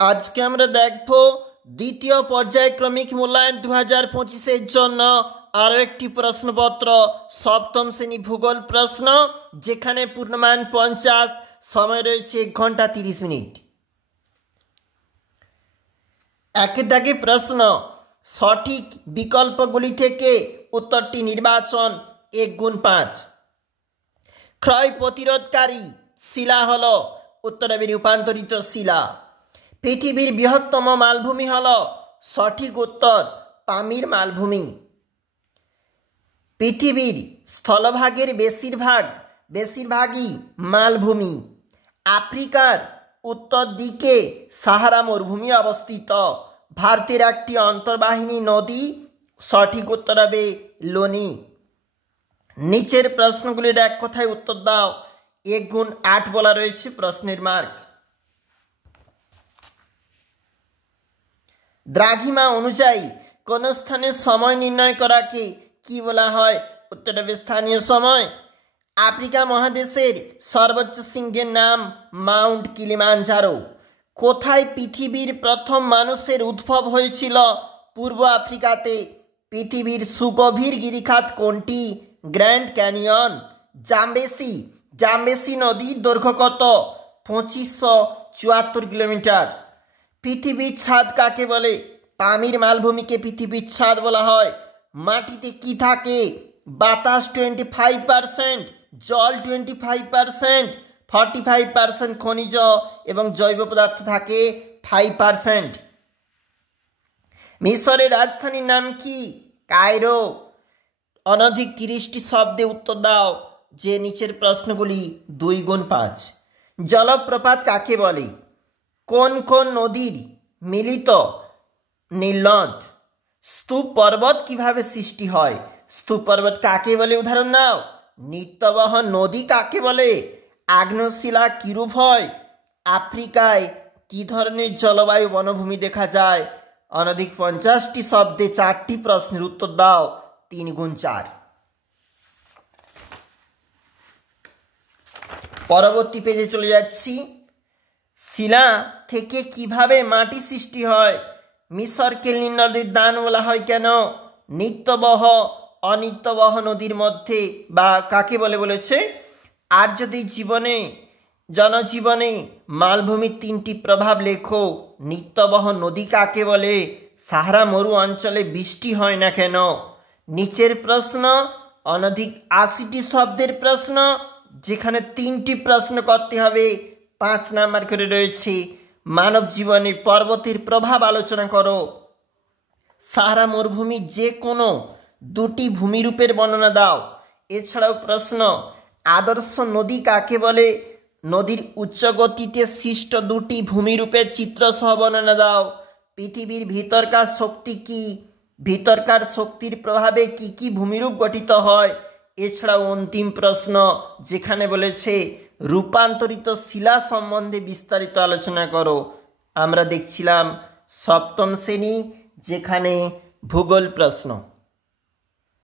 আজকে আমরা দেখব দ্বিতীয় পর্যায়ক্রমিক মূল্যায়ন 2025-এর জন্য আরও একটি প্রশ্নপত্র সপ্তম শ্রেণী ভূগোল প্রশ্ন, যেখানে পূর্ণমান 50, সময় রয়েছে 1 ঘন্টা 30 মিনিট। একের দাগে প্রশ্ন, সঠিক বিকল্পগুলি থেকে উত্তরটি নির্বাচন। 1x5। ক্ষয় প্রতিরোধকারী শিলা হল উত্তরাবী রূপান্তরিত শিলা। পৃথিবীর বৃহত্তম মালভূমি হল সঠিক উত্তর পামির মালভূমি। পৃথিবীর স্থলভাগের বেশিরভাগই মালভূমি। আফ্রিকার উত্তর দিকে সাহারা মরুভূমি অবস্থিত। ভারতের একটি অন্তর্বাহিনী নদী, সঠিক উত্তর হবে লোনি। নিচের প্রশ্নগুলির এক কথায় উত্তর দাও। 1x8 বলা রয়েছে প্রশ্নের মার্ক। দ্রাঘিমা অনুযায়ী কোন স্থানের সময় নির্ণয় করাকে কি বলা হয়? উত্তর হবে স্থানীয় সময়। আফ্রিকা মহাদেশের সর্বোচ্চ শৃঙ্গের নাম মাউন্ট কিলিমাঞ্জারো। কোথায় পৃথিবীর প্রথম মানুষের উদ্ভব হয়েছিল? পূর্ব আফ্রিকাতে। পৃথিবীর সুগভীর গিরিখাত কোনটি? Grand canyon. জাম্বেসি নদীর দৈর্ঘ্য কত? 2574 কিলোমিটার। পৃথিবীর ছাদ কাকে বলে? পামির মালভূমিকে পৃথিবীর ছাদ বলা হয়। মাটিতে কি থাকে? বাতাস 25%, জল 25%, 45% খনিজ এবং জৈব পদার্থ থাকে 5%। মিশরের রাজধানীর নাম কি? কায়রো। অনধিক 30টি শব্দে উত্তর দাও যে নিচের প্রশ্নগুলি 2x5। জলপ্রপাত কাকে বলে? কোন কোন নদীর মিলিত নীলনদ? স্তূপ পর্বত কিভাবে সৃষ্টি হয়? স্তূপ পর্বত কাকে বলে? উদাহরণ নাও। নিত্যবহ নদী কাকে বলে? আগ্নেয়শিলা কিরূপ হয়? আফ্রিকায় কি ধরনের জলবায়ু বনভূমি দেখা যায়? অনধিক 50টি শব্দে 4টি প্রশ্নের উত্তর দাও। 3x4। পরবর্তী পেজে চলে যাচ্ছি। শিলা থেকে কিভাবে মাটি সৃষ্টি হয়? মিশরকে নীল নদীর দান বলা হয় কেন? নিত্যবহ অনিত্যবহ নদীর মধ্যে বা কাকে বলে বলেছে? আর্যদের জনজীবনে মালভূমির 3টি প্রভাব লেখো। নিত্যবহ নদী কাকে বলে? সাহারা মরু অঞ্চলে বৃষ্টি হয় না কেন? নিচের প্রশ্ন অনধিক 80টি শব্দের প্রশ্ন, যেখানে 3টি প্রশ্ন করতে হবে। 5 নাম্বার করে রয়েছে। মানব জীবনে পর্বতের প্রভাব আলোচনা করো। সাহারা মরুভূমির যে কোনো 2টি ভূমিরূপের বর্ণনা দাও। এছাড়াও প্রশ্ন, আদর্শ নদী কাকে বলে? নদীর উচ্চ গতিতে সৃষ্ট 2টি ভূমিরূপের চিত্র সহ বর্ণনা দাও। পৃথিবীর ভিতরকার শক্তি কি? ভিতরকার শক্তির প্রভাবে কি কি ভূমিরূপ গঠিত হয়? এছাড়াও অন্তিম প্রশ্ন, যেখানে বলেছে রূপান্তরিত শিলা সম্বন্ধে বিস্তারিত আলোচনা করো। আমরা দেখছিলাম সপ্তম শ্রেণী, যেখানে ভূগোল প্রশ্ন।